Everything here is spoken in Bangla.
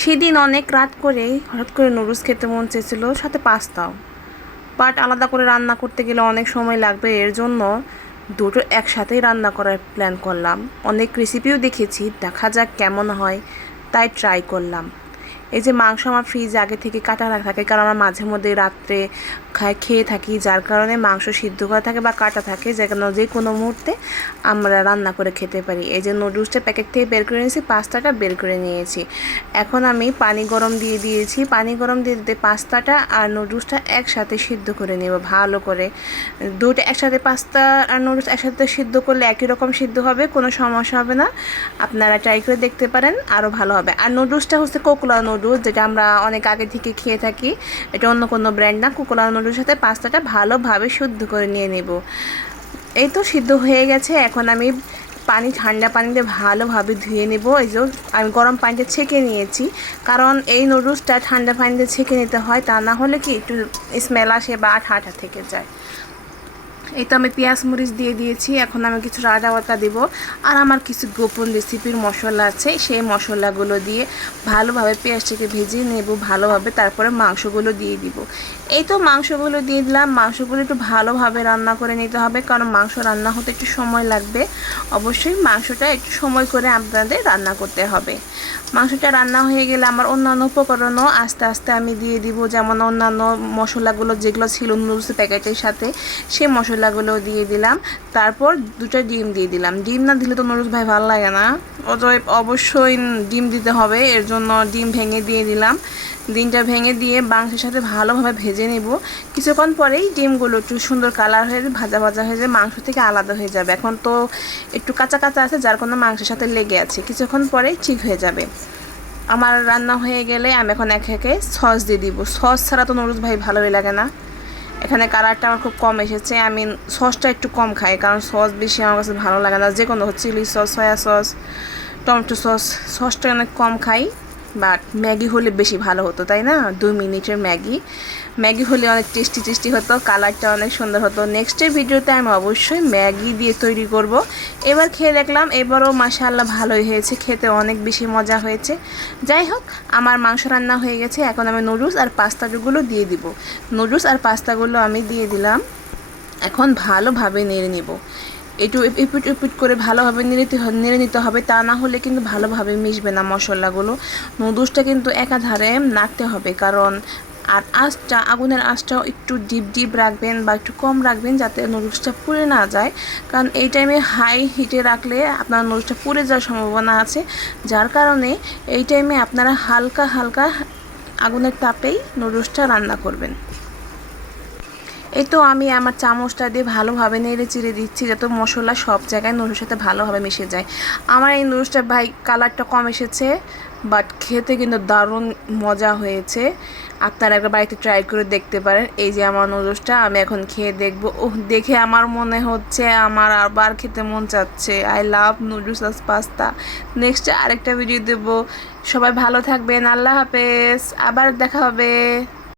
সেদিন অনেক রাত করে হঠাৎ করে নুডলস খেতে মন চেয়েছিল, সাথে পাস্তাও। বাট আলাদা করে রান্না করতে গেলে অনেক সময় লাগবে, এর জন্য দুটো একসাথেই রান্না করার প্ল্যান করলাম। অনেক রেসিপিও দেখেছি, দেখা যাক কেমন হয়, তাই ট্রাই করলাম। এই যে মাংস আমার ফ্রিজ আগে থেকে কাটা থাকে কারণ আমরা মাঝে মধ্যে রাত্রে খায় খেয়ে থাকি, যার কারণে মাংস সিদ্ধ করা থাকে বা কাটা থাকে যেন যে কোনো মুহূর্তে আমরা রান্না করে খেতে পারি। এই যে নুডলসটা প্যাকেট থেকে বের করে নিয়েছি পাস্তাটা বের করে নিয়েছি। এখন আমি পানি গরম দিয়ে দিয়েছি। পানি গরম দিয়ে দিতে পাস্তাটা আর নুডলসটা একসাথে সিদ্ধ করে নেব ভালো করে। দুটো একসাথে পাস্তা আর নুডলস একসাথে সিদ্ধ করলে একই রকম সিদ্ধ হবে, কোনো সমস্যা হবে না। আপনারা ট্রাই করে দেখতে পারেন আরও ভালো হবে। আর নুডলসটা হচ্ছে কোকলা নুডলস যেটা আমরা অনেক আগে থেকে খেয়ে থাকি। এটা অন্য কোনো ব্র্যান্ড না। কোকোলা নুডলসের সাথে পাস্তাটা ভালোভাবে শুদ্ধ করে নিয়ে নেব। এই তো সিদ্ধ হয়ে গেছে। এখন আমি পানি, ঠান্ডা পানিতে ভালোভাবে ধুয়ে নেব। এই যে আমি গরম পানিতে ছেঁকে নিয়েছি। কারণ এই নুডলসটা ঠান্ডা পানিতে ছেঁকে নিতে হয়। তা না হলে কি একটু স্মেল আসে বা আঠা আঠা থেকে যায়। এই তো আমি পেঁয়াজ মরিচ দিয়ে দিয়েছি, এখন আমি কিছু রাডা বাটা দেব। আর আমার কিছু গোপন রেসিপির মশলা আছে, সেই মশলাগুলো দিয়ে ভালোভাবে পেঁয়াজটাকে ভেজে নেব, ভালোভাবে তারপরে মাংসগুলো দিয়ে দিব। এই তো মাংসগুলো দিয়ে দিলাম, মাংসগুলো একটু ভালোভাবে রান্না করে নিতে হবে, কারণ মাংস রান্না হতে একটু সময় লাগবে। অবশ্যই মাংসটা একটু সময় করে আপনাদের রান্না করতে হবে। মাংসটা রান্না হয়ে গেলে আমার অন্যান্য উপকরণও আস্তে আস্তে আমি দিয়ে দিব, যেমন অন্যান্য মশলাগুলো যেগুলো ছিল নুডলস প্যাকেটের সাথে, সেই মশলাগুলো দিয়ে দিলাম। তারপর দুটো ডিম দিয়ে দিলাম। ডিম না দিলে তো নুডলস ভাই ভালো লাগে না। অতএব অবশ্যই ডিম দিতে হবে, এর জন্য ডিম ভেঙে দিয়ে দিলাম। ডিমটা ভেঙে দিয়ে মাংসের সাথে ভালোভাবে ভেজে নেব। কিছুক্ষণ পরেই ডিমগুলো একটু সুন্দর কালার হয়ে, ভাজা ভাজা হয়ে যায়, মাংস থেকে আলাদা হয়ে যাবে। এখন তো একটু কাঁচা কাঁচা আছে, যার কোনো মাংসের সাথে লেগে আছে। কিছুক্ষণ পরেই ঠিক হয়ে যাবে। আমার রান্না হয়ে গেলে আমি এখন এক একে সস দিয়ে দিব। সস ছাড়া তো নুরুজ ভাই ভালোই লাগে না। এখানে কালারটা আমার খুব কম এসেছে। আমি সসটা একটু কম খাই, কারণ সস বেশি আমার কাছে ভালো লাগে না। যে কোনো chilli sauce, soya sauce, tomato sauce, সসটা অনেক কম খাই। বাট ম্যাগি হলে বেশি ভালো হতো, তাই না? দুই মিনিটের ম্যাগি। ম্যাগি হলে অনেক টেস্টি টেস্টি হতো, কালারটা অনেক সুন্দর হতো। নেক্সটের ভিডিওতে আমি অবশ্যই ম্যাগি দিয়ে তৈরি করব। এবার খেয়ে দেখলাম, এবারও মাশাআল্লাহ ভালোই হয়েছে, খেতে অনেক বেশি মজা হয়েছে। যাই হোক, আমার মাংস রান্না হয়ে গেছে, এখন আমি নুডলস আর পাস্তাগুলো দিয়ে দিব। নুডলস আর পাস্তাগুলো আমি দিয়ে দিলাম। এখন ভালোভাবে নেড়ে নিব। একটু এপিট এপিট করে ভালোভাবে নেড়ে নেড়ে নিতে হবে। তা না হলে কিন্তু ভালোভাবে মিশবে না মশলাগুলো। নুডলসটা কিন্তু একাধারে নাড়তে হবে। কারণ আর আঁচটা, আগুনের আঁচটাও একটু ডিপ ডিপ রাখবেন বা একটু কম রাখবেন যাতে নুডলসটা পুড়ে না যায়। কারণ এই টাইমে হাই হিটে রাখলে আপনার নুডলসটা পুড়ে যাওয়ার সম্ভাবনা আছে। যার কারণে এই টাইমে আপনারা হালকা হালকা আগুনের তাপেই নুডলসটা রান্না করবেন। এই তো আমি আমার চামচটা দিয়ে ভালোভাবে নেড়ে চিড়ে দিচ্ছি যাতে মশলা সব জায়গায় নুডলের সাথে ভালোভাবে মিশে যায়। আমার এই নুডলসটা ভাই কালারটা কম এসেছে বাট খেতে কিন্তু দারুণ মজা হয়েছে। আপনারা একবার বাড়িতে ট্রাই করে দেখতে পারেন। এই যে আমার নুডলসটা, আমি এখন খেয়ে দেখব। ওহ দেখে আমার মনে হচ্ছে আমার আবার খেতে মন চাচ্ছে। I love noodles as pasta next আরেকটা ভিডিও দেবো। সবাই ভালো থাকবেন। আল্লাহ হাফেজ। আবার দেখা হবে।